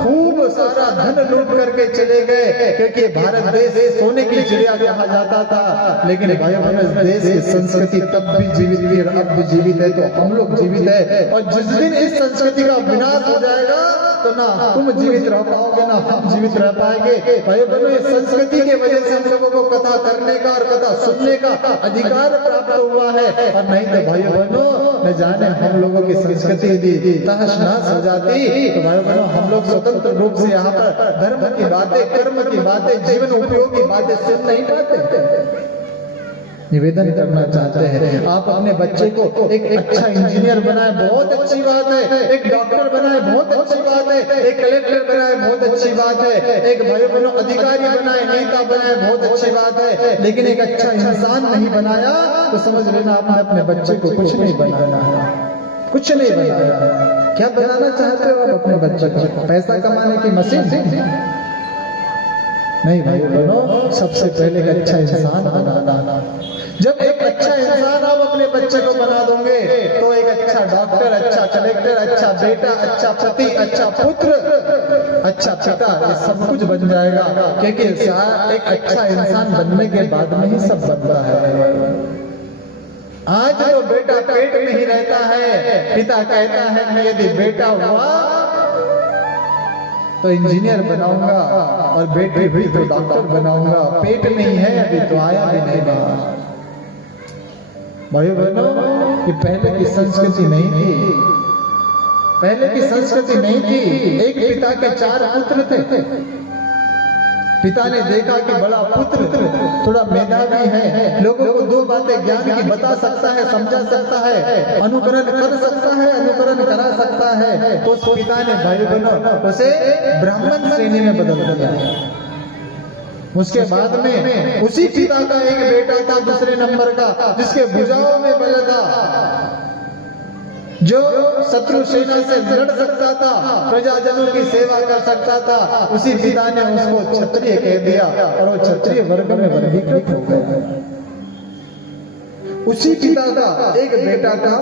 खूब सारा धन लूट करके चले गए, क्योंकि भारत देश सोने की चिड़िया कहा जाता था। लेकिन भाई बहनों, इस देश की संस्कृति तब भी जीवित थी और अब भी जीवित है, तो हम लोग जीवित है। और जिस दिन इस संस्कृति का विनाश हो जाएगा, तो ना तुम जीवित रह पाओगे, ना हम जीवित रह पाएंगे। भाई बहनों, इस संस्कृति के वजह से हम लोगों को कथा करने का और कथा सुनने का अधिकार प्राप्त हुआ है। और नहीं तो भाई बहनों, न जाने हम लोगों की संस्कृति यदि तहस नहस हो जाती, तो भाई बहनों, हम लोग स्वतंत्र रूप से यहाँ पर धर्म की बातें, कर्म की बातें, जीवन उपयोगी बातें सुन नहीं पाते। निवेदन करना चाहते हैं, आप अपने बच्चे को एक अच्छा इंजीनियर बनाए, बहुत अच्छी बात है। एक डॉक्टर बनाए, बहुत अच्छी बात है। एक कलेक्टर बनाए, बहुत अच्छी बात है। एक भाई बहनों अधिकारी बनाए, नेता बनाए, बहुत अच्छी बात है। लेकिन एक अच्छा इंसान नहीं बनाया, तो समझ लेना आपने अपने बच्चे को कुछ नहीं बनाया है, कुछ नहीं बनाया। क्या बनाना चाहते हो आप अपने बच्चे को? पैसा कमाने की मशीन? नहीं भाई बहनों, सबसे पहले एक अच्छा इंसान बनाना। जब एक अच्छा इंसान आप अपने बच्चे को बना दोगे, तो एक अच्छा डॉक्टर, अच्छा कलेक्टर, अच्छा बेटा, अच्छा पति, अच्छा पुत्र, अच्छा पिता, ये सब कुछ बन जाएगा। क्योंकि एक अच्छा इंसान बनने के बाद में ही सब बनता है। आज तो बेटा पेट में ही रहता है, पिता कहता है कि यदि बेटा हुआ तो इंजीनियर बनाऊंगा, और बेटी हुई तो डॉक्टर बनाऊंगा। पेट में ही है, अभी तो आया भी नहीं बाहर। भाई बहनों, ये पहले की संस्कृति नहीं थी, पहले की संस्कृति नहीं थी। एक पिता के 4 पुत्र थे। पिता ने देखा कि बड़ा पुत्र थोड़ा मेधावी है, लोगों को 2 बातें ज्ञान की बता सकता है, समझा सकता है, अनुकरण कर सकता है, अनुकरण करा सकता है। उस पिता ने भाई बहनों उसे ब्राह्मण श्रेणी में बदल दिया। उसके बाद में उसी पिता का एक बेटा था दूसरे नंबर का, जिसके भुजाओं में बल था, जो शत्रु सेना से लड़ सकता था, प्रजाजनों की सेवा कर सकता था। उसी पिता ने उसको क्षत्रिय कह दिया और वो क्षत्रिय वर्ग में वर्गीकृत हो गया। उसी पिता का एक बेटा था,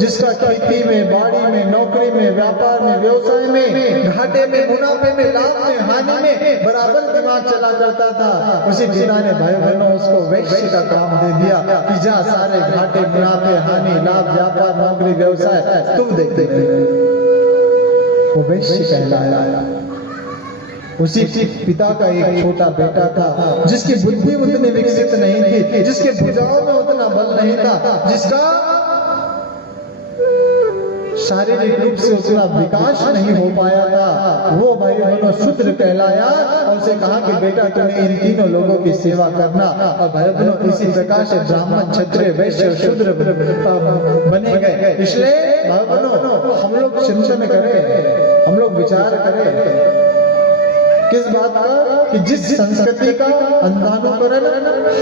जिसका खेती में, बाड़ी में, नौकरी में, व्यापार में, व्यवसाय में, घाटे में, मुनाफे में, लाभ में, हानि में बराबर दिमाग चला करता था। उसी पिता ने भाई बहनों उसको वैश्य का काम दे दिया कि जा सारे घाटे, मुनाफे, हानि, लाभ, व्यापार, नौकरी, व्यवसाय तुम देखते रहे। वो वैश्य कहलाया। उसी पिता का एक छोटा बेटा था, जिसकी बुद्धि उतनी विकसित नहीं थी, जिसके भुजाओं में उतना बल नहीं था, जिसका शारीरिक रूप से उतना विकास नहीं हो पाया था। वो भाई बहनों शूद्र कहलाया और उसे कहा कि बेटा तुम्हें इन तीनों लोगों की सेवा करना। और भाई बहनों इसी प्रकार से ब्राह्मण, क्षत्रिय, वैश्य और शूद्र बने गए। इसलिए भाई बहनों हम लोग चिंतन करें, हम लोग विचार करें किस बात का, कि जिस संस्कृति का अंधानुकरण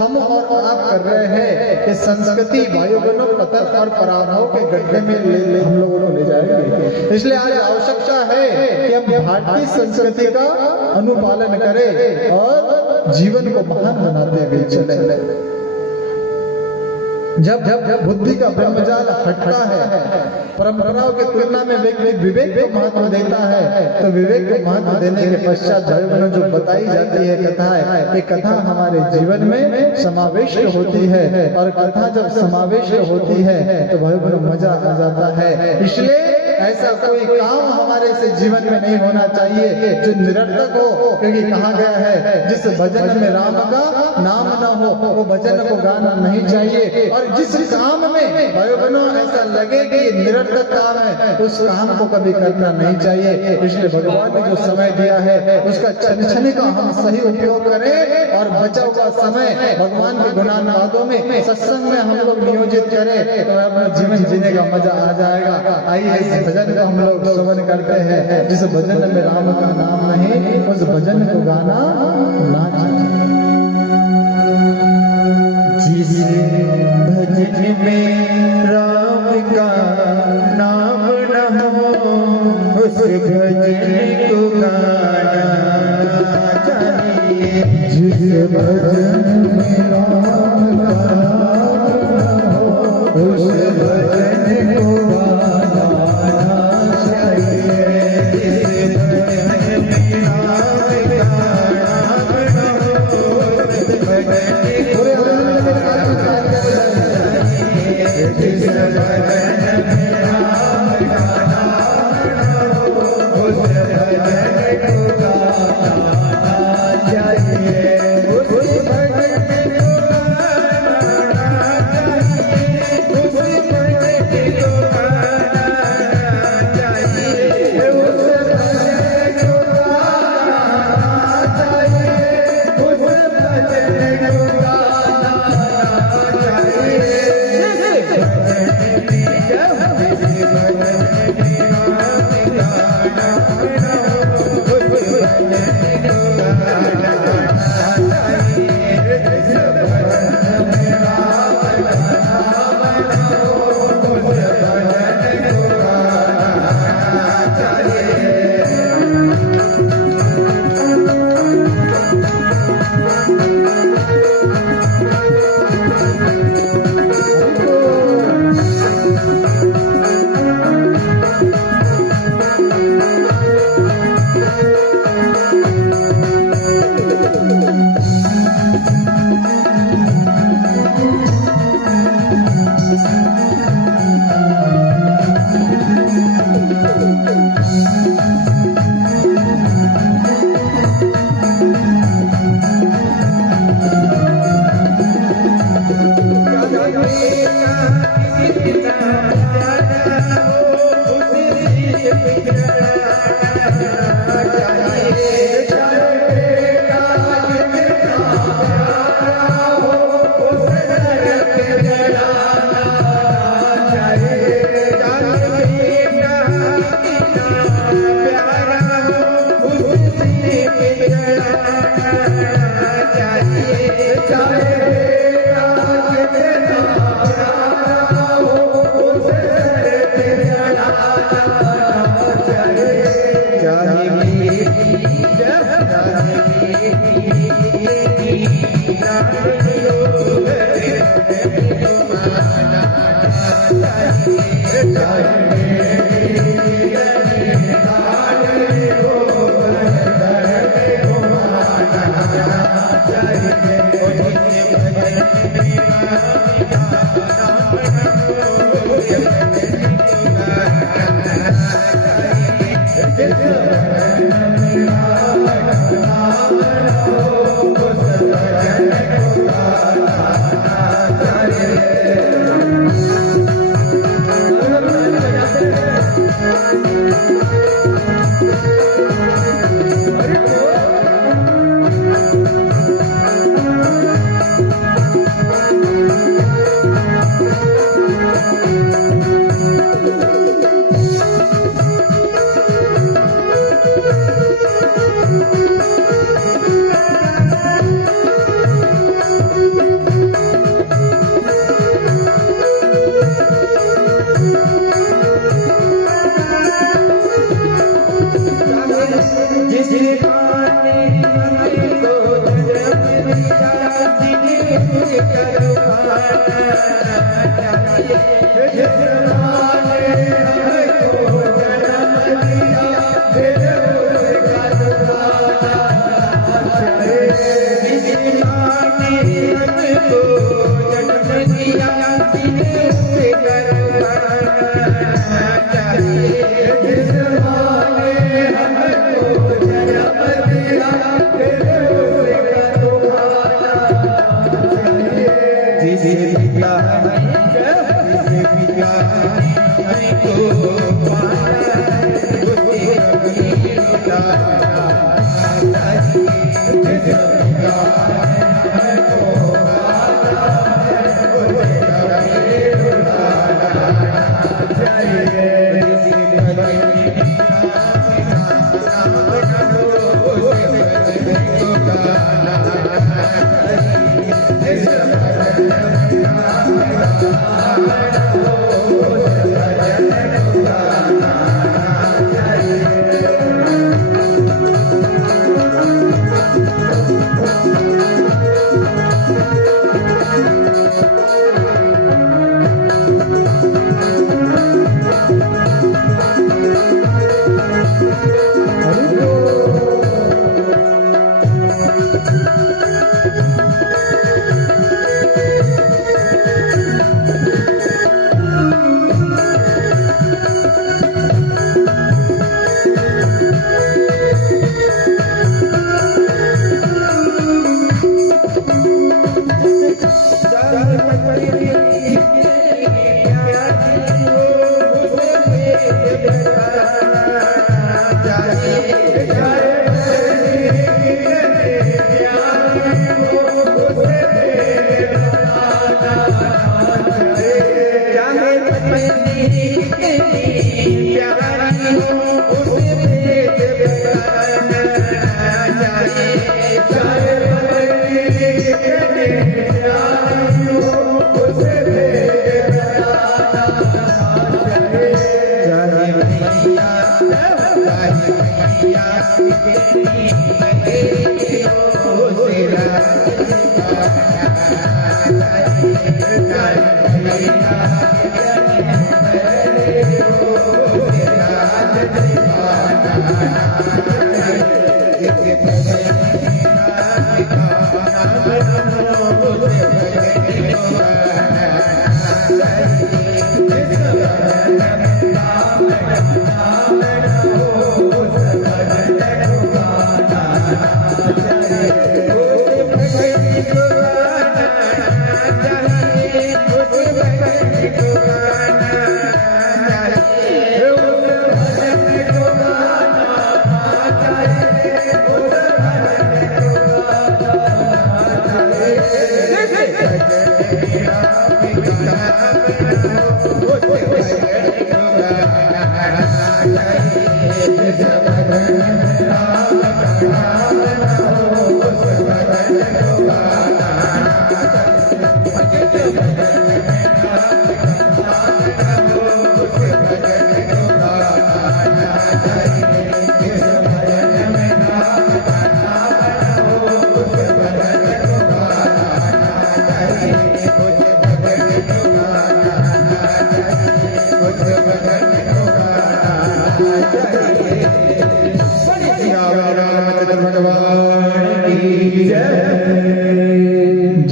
हम और आप कर रहे हैं, कि संस्कृति भाइयों बहनों पतन और पराभव के गड्ढे में हम लोगों को ले जाएगी। इसलिए आज आवश्यकता है कि हम भारतीय संस्कृति का अनुपालन करें और जीवन को महान बनाते हुए चले। जब बुद्धि का ब्रह्मजाल हटता है, परंपराओं की तुलना में व्यक्ति विवेक को महत्व देता है, तो विवेक को महत्व देने के पश्चात भाई जो बताई जाती है कथाएं, ये कथा हमारे जीवन में समावेश होती है। और कथा जब समावेश होती है तो भाई बहनों मजा आ जाता है। इसलिए ऐसा कोई काम हमारे से जीवन में नहीं होना चाहिए जो निरर्थक हो, क्योंकि कहा गया है जिस भजन में राम का नाम न हो वो भजन को गाना नहीं चाहिए। और जिस काम में भाइयों बहनों ऐसा लगे कि ये निरर्थक काम है, उस काम को कभी करना नहीं चाहिए। इसलिए भगवान ने जो समय दिया है उसका क्षण क्षण का हम सही उपयोग करें और बचा हुआ समय भगवान के गुणानुवादों में, सत्संग में हम लोग नियोजित करें तो अपना जीवन जीने का मजा आ जाएगा। आइए इस भजन को हम लोग श्रवण करते हैं। जिस भजन में राम का नाम नहीं, उस भजन को गाना ना चाहिए। जिस भजन में राम का नाम न हो, उस भजन को गाना चाहिए। जिस भजन में राम का नाम न हो, उस भजन को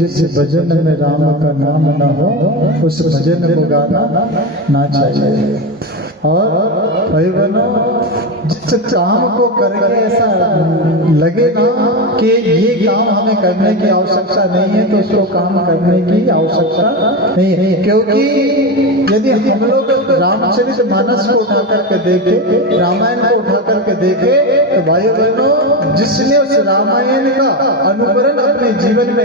जिस भजन में राम का नाम न हो उस भजन को गाना ना चाहिए। और भाई बहनों, जिस काम को करके ऐसा लगे ना कि ये काम हमें करने की आवश्यकता नहीं है, तो उसको काम करने की आवश्यकता नहीं है। क्योंकि यदि हम लोग रामचरितमानस को उठा करके देखे, रामायण को उठा करके देखे, तो भाई बहनों, जिसने उस रामायण का अनुकरण अपने जीवन में